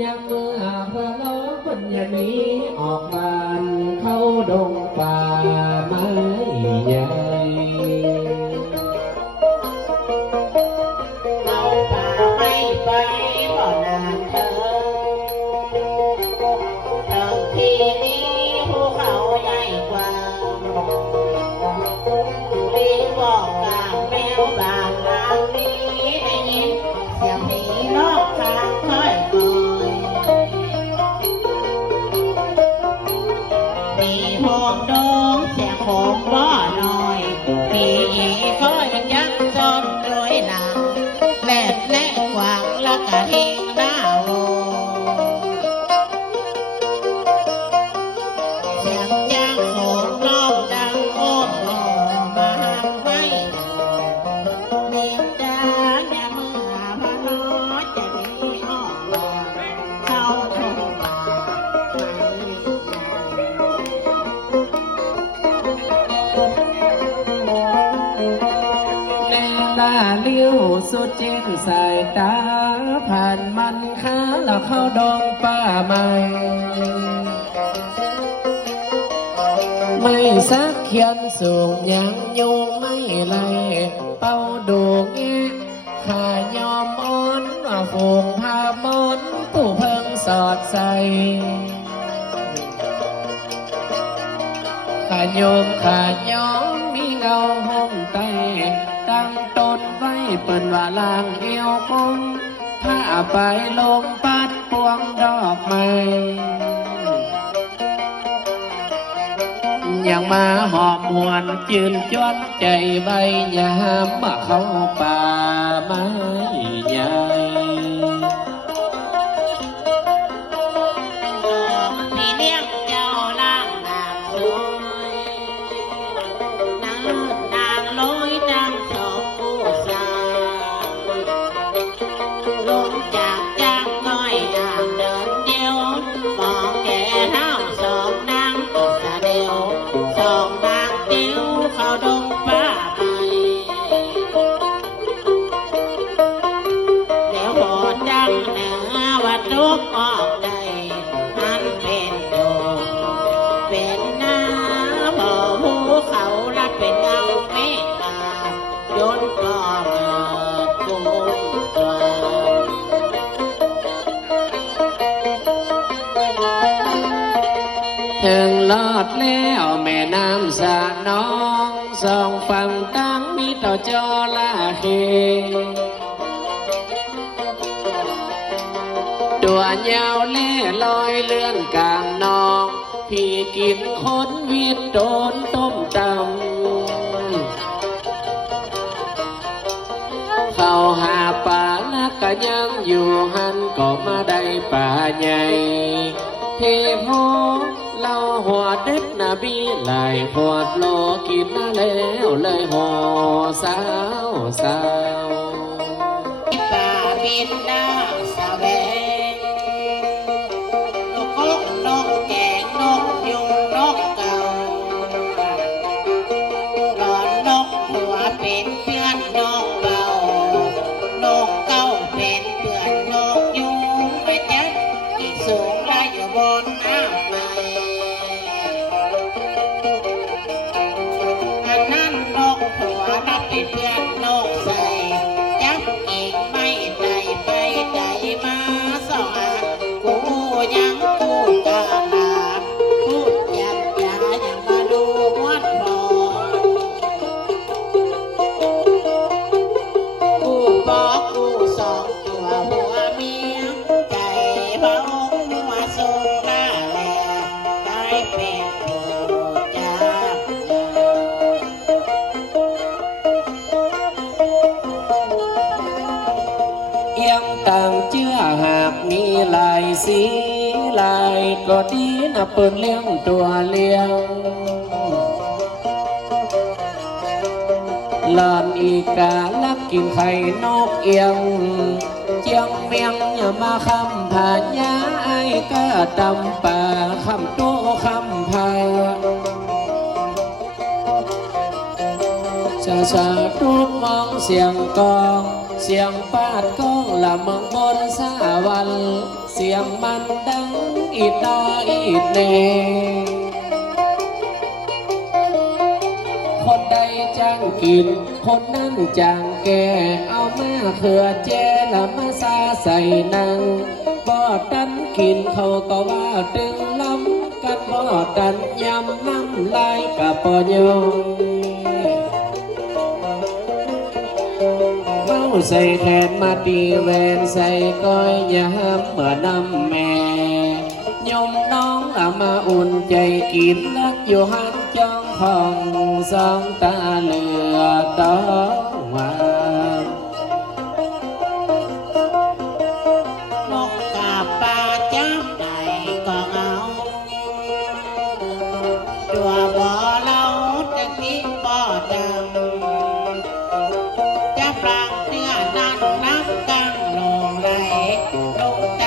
ยังเมื่อพระล้อคนอย่านี้ออกบานเข้าดงป่าไม้ใหญ่เอาป่าไม่ไปก็นาน อีขอยังยักจอมรวยหนาแบบแนะกวางละกะที นลาเลี้ยวสุดเจนสายตา ผ่านมันค้าแล้วเข้าดงป่าไม้ไม่สักเขียนสูงยังยุงไม่ไล่เป้าดูแงะขายอมอ่อนว่าฝูงพามอนผู้เพิ่งสอดใสขายมขาย้อมมีเงาห เปิ่นว่าลางเอวคงถ้าไปลมปัดพวงดอกไม้ยังมาหอมหวนจืนจวนใจใบยามมาเข้าป่า ถึงลอดแล้วแม่น้ำสะน้องสองฝั่งตั้งมีเต่าจอละเคตัวยาวเล่ลอยเลื่อนกลางนอง พี่กินคนวิตโดนต้มตำเข้าหาป่าลักก็ยังอยู่หันก็มาได้ป่าใหญ่เทโพ เราหัวเด็ดนาบีไหลายขวดโลกินาแล้วเลยหัวสาวสาว กมีลายสีลายก็ดีนะเปิดเลี้ยงตัวเลี้ยงลานอีกาลักกินไข่นกเอียงเจียงเมียงยามาคำผ่านยาไอ้ก็ตำป่าคำโตคำพาชาชาทุกมองเสียงกอง เสียงปาดก้องละเมืองบนสาวัน เสียงมันดังอีดออีดแน่คนใดจ้างกิน คนนั้นจ้างแก เอามาเขือแจล้วมาซาใส่นังบ่ดันกินเขาก็ว่าตึงลำกันบ่ดันยำน้ำลายกับปอยง ใส่แขนมาตีแวนใส่ก้อยยามเมื่อน้ำแม่ยมน้องอามาอุ่นใจกินนักอยู่หันจ้องพองสองตาเหลือต้อง ล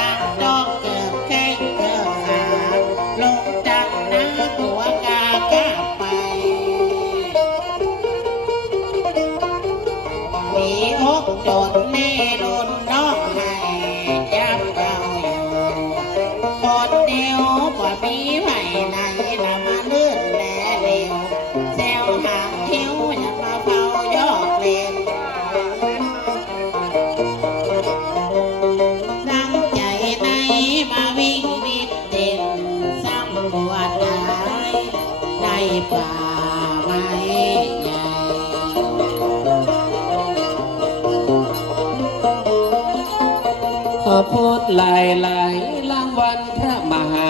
พูดหลายหลายรางวัลพระมหา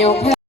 ยก